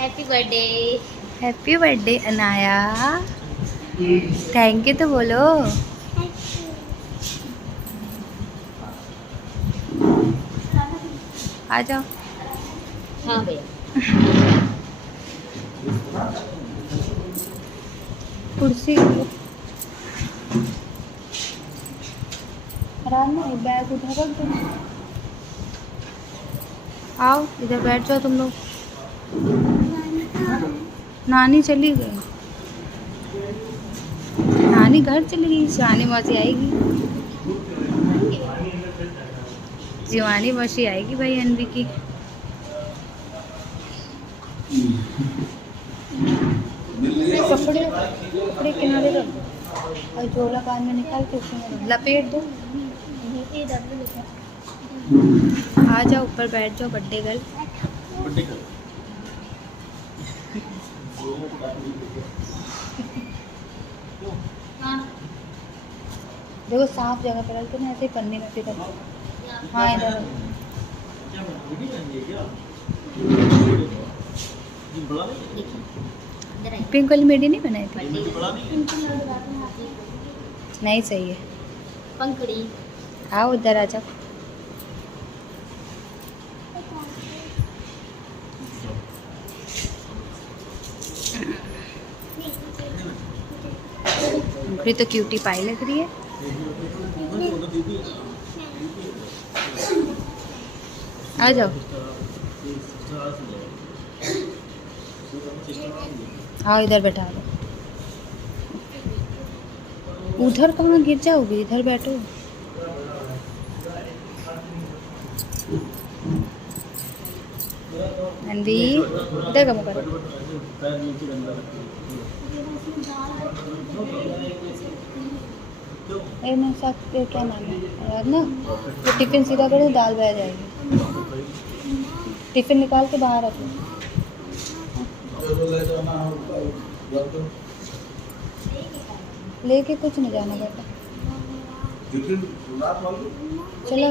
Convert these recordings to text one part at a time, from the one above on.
Happy birthday. Happy birthday Anaya. Thank you तो बोलो। आ जाओ। हाँ भैया। कुर्सी आराम में बैग उठा कर दो। आओ इधर बैठ जाओ तुम लोग। नानी चली गई। नानी घर चली गई। शिवानी मौसी आएगी। शिवानी मौसी आएगी भाई अनवी की। कपड़े कपड़े किनारे रख दो और झोला कान में निकाल के उसमें लपेट दो। आ जाओ ऊपर बैठ जाओ बर्थडे गर्ल। देखो साफ जगह पर रख दो ना, ऐसे पन्ने में फिर रख दो। हाँ इधर पिंक वाली मेडी नहीं बनाई थी। नहीं सही है। पंखुड़ी। आओ उधर आ जाओ। पंखुड़ी तो क्यूटी पाई लग रही है। आ जाओ। आओ इधर बैठा दो। उधर कहाँ गिर जाओगी, इधर बैठो। अनवी इधर का मुकर। ए ना साथ क्या नाम है यार ना, तो टिफिन सीधा करो दाल बह जाएगी। टिफिन निकाल के बाहर रखो। लेके कुछ नहीं जाना बेटा। चलो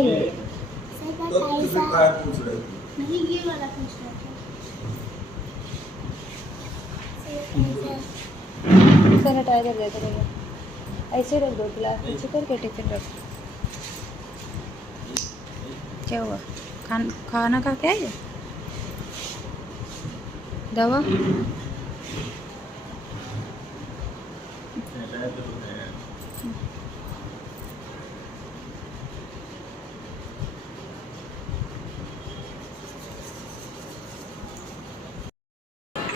सैनिटाइजर दे दो भैया। ऐसे रख दो गिलास नीचे करके टिफिन रख दो। क्या हुआ? खाना खा के आए? दवा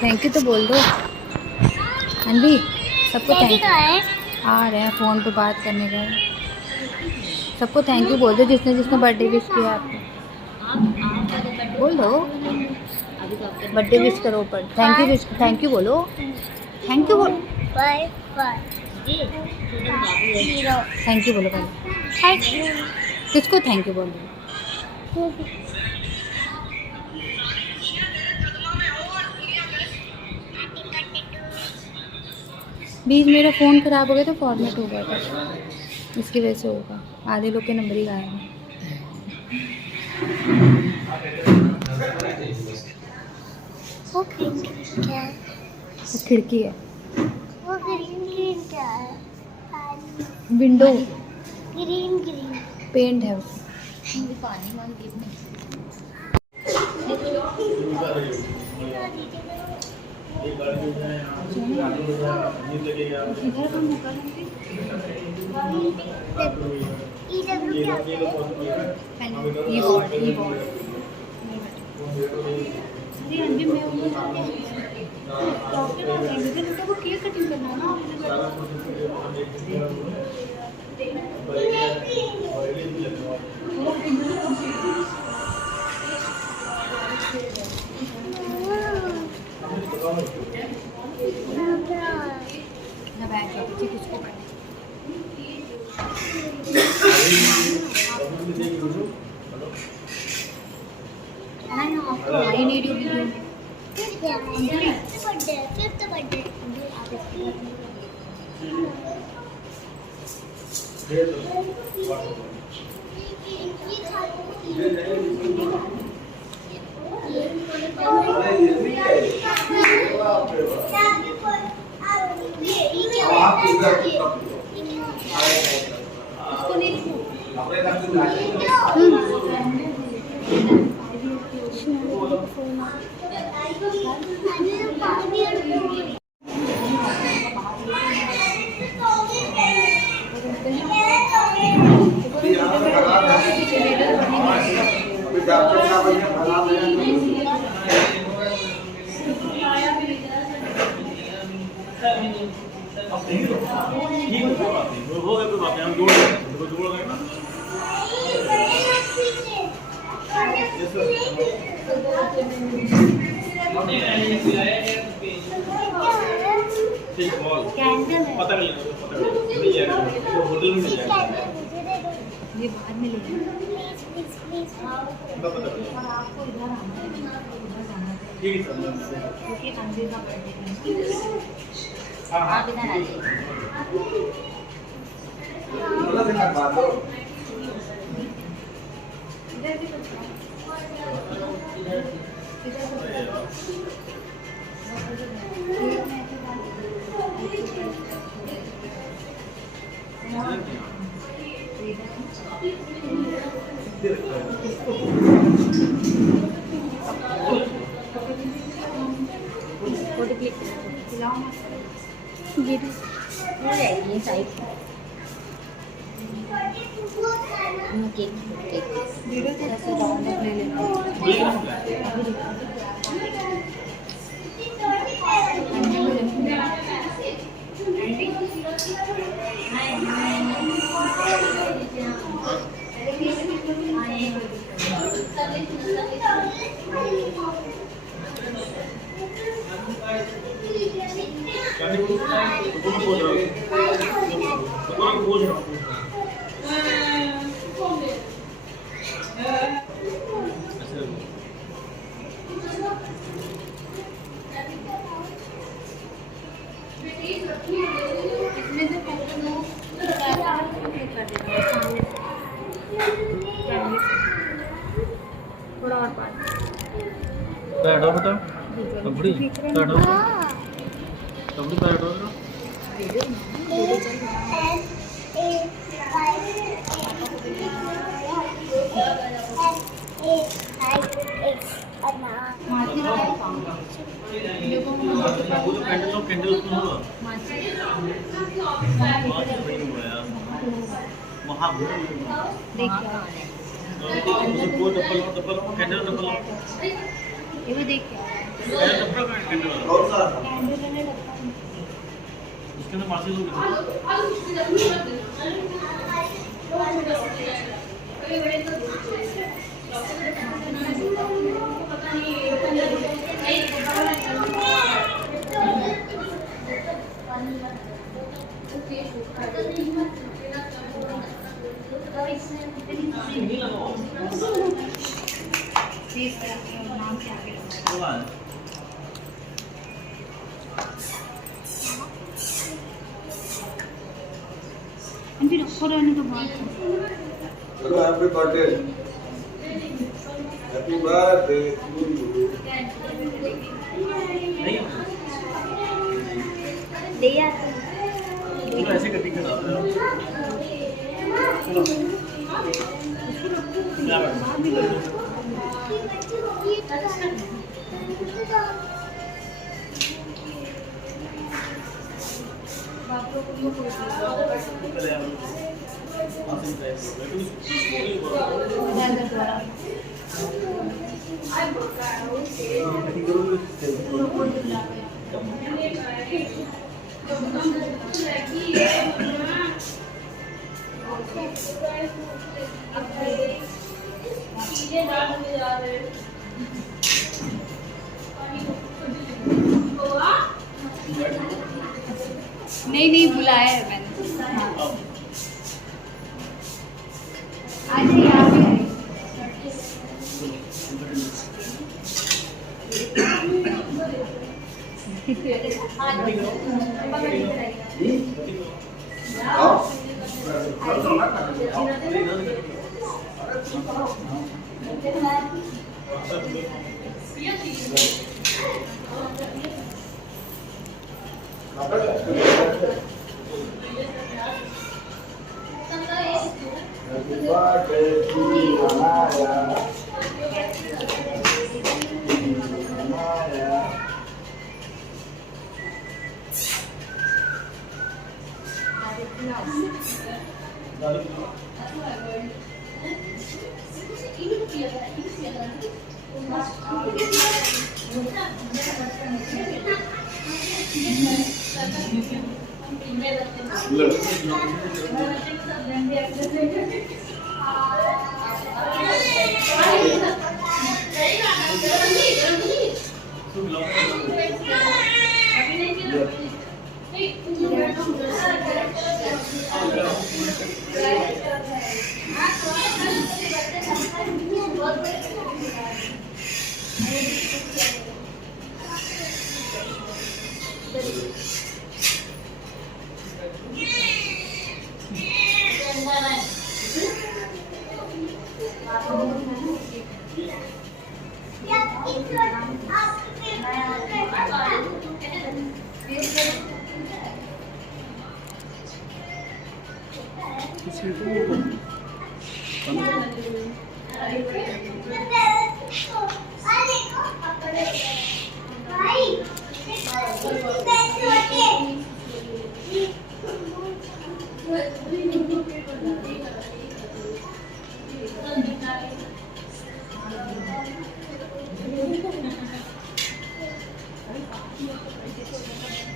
थैंक यू तो बोल दो अनवी। सबको थैंक यू। आ रहे हैं फ़ोन पे बात करने का। सबको थैंक यू बोल दो जिसने जिसने बर्थडे विश किया आपको। बोल दो बर्थडे विश करो ऊपर। Thank you wish thank you बोलो। थैंक यू बोलो। थैंक यू बोलो पहले। किसको थैंक यू बोलो? बीच मेरा फ़ोन ख़राब हो गया तो फॉर्मेट हो गया था, इसकी वजह से होगा। आधे लोग के नंबर ही गायब हैं। वो खिड़की है। वो ग्रीन क्या है? विंडो ग्रीन पेंट है उसमें। पानी मांग गिरने। केक कटिंग करना ना। I need you video. Fifth birthday. ये बाद में लेना प्लीज और आपको इधर आना है, इधर जाना है क्योंकि अंजलि का बर्थडे है। आप इधर आ जाइए। इधर भी कुछ फोटो क्लिक खिलाओ ये जाएगी साइड केक थोड़ा सा राउंड ले लेना। इसमें से थोड़ा और बात बैठो बेटा कबड्डी बैठो कबड्डी बैठो कैंडल ये देख इसके अंदर मार्क्स लोग नाम से आगे रखो रहने तो बहुत चलो happy birthday happy birthday to you दे यार ऐसे कटिंग करा रहे हो क्या नहीं बुलाया है मैंने। आज यहाँ पे Happy birthday to you, Amaya. Amaya.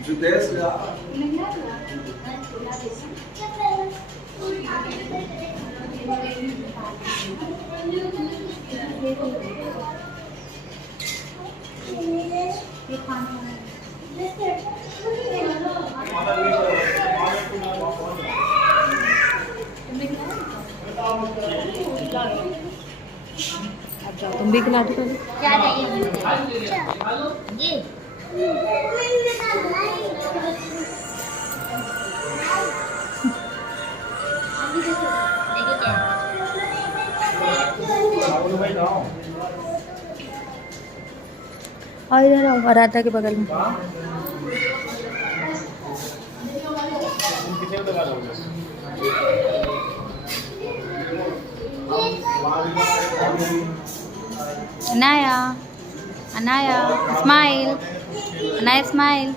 Judes ya. अब जाओ तुम भी खिला दो पहले। क्या चाहिए ये और इधर आओ, आराधा के बगल में। कितने बजे बाद आओगे? Anaya, Anaya smile, Anaya smile.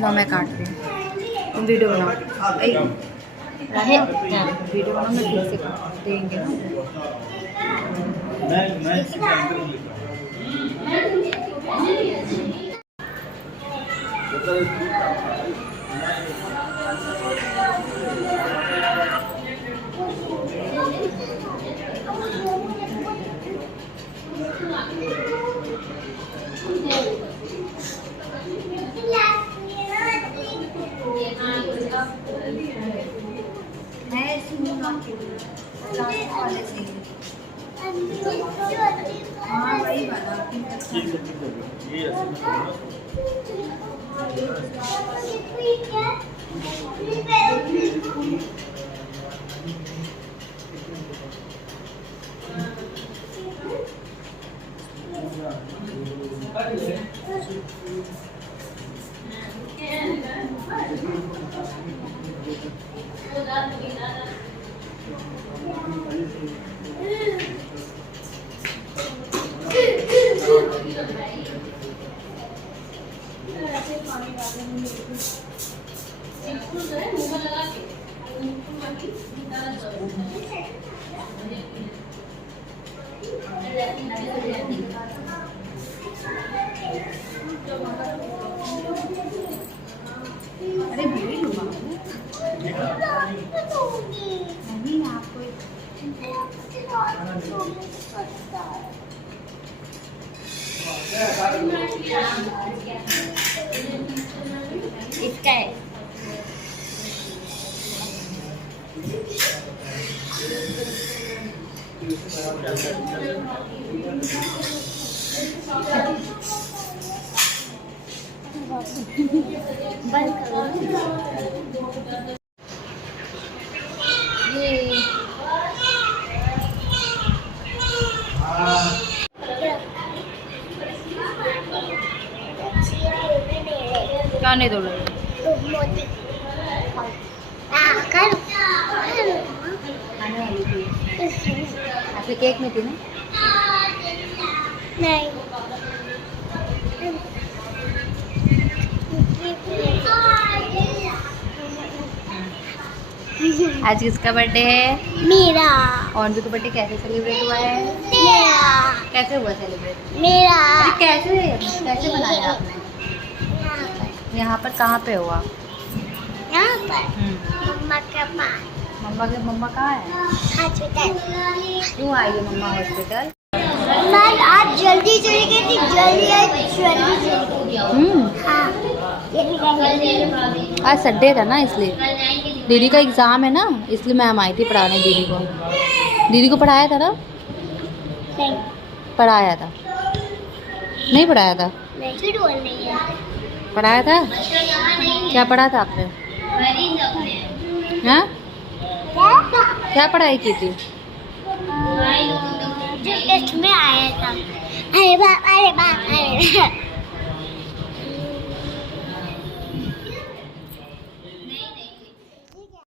लो मैं काट रही हूँ, तुम वीडियो बनाओ। वीडियो बनाओ, मैं ठीक से देंगे ना। मैं हाँ वही वाला। ये अरे भीड़ हुआ नहीं आपको इसका है बंद करो ये क्या नहीं तोड़ रहे? खाने वाली थी आपके केक में थी ना? आज किसका बर्थडे है? मेरा और का बर्थडे कैसे सेलिब्रेट हुआ है? मेरा कैसे हुआ सेलिब्रेट? मेरा अरे कैसे बनाया आपने? यहाँ पर कहाँ पे हुआ? यहाँ पर मम्मा के पास मम्मा कहाँ है? हॉस्पिटल। क्यों आई है मम्मा हॉस्पिटल? मैं आज जल्दी चली गई थी, जल्दी चली गई। हाँ आज संडे था ना, इसलिए दीदी का एग्ज़ाम है ना, इसलिए मैम आई थी पढ़ाने दीदी को। दीदी को पढ़ाया था ना? नहीं पढ़ाया था? नहीं पढ़ाया था? नहीं बोल रही है। पढ़ाया था? क्या पढ़ा था आपने? हाँ क्या पढ़ाई की थी? जो टेस्ट में आया था। अरे बाप अरे बाप अरे बाप।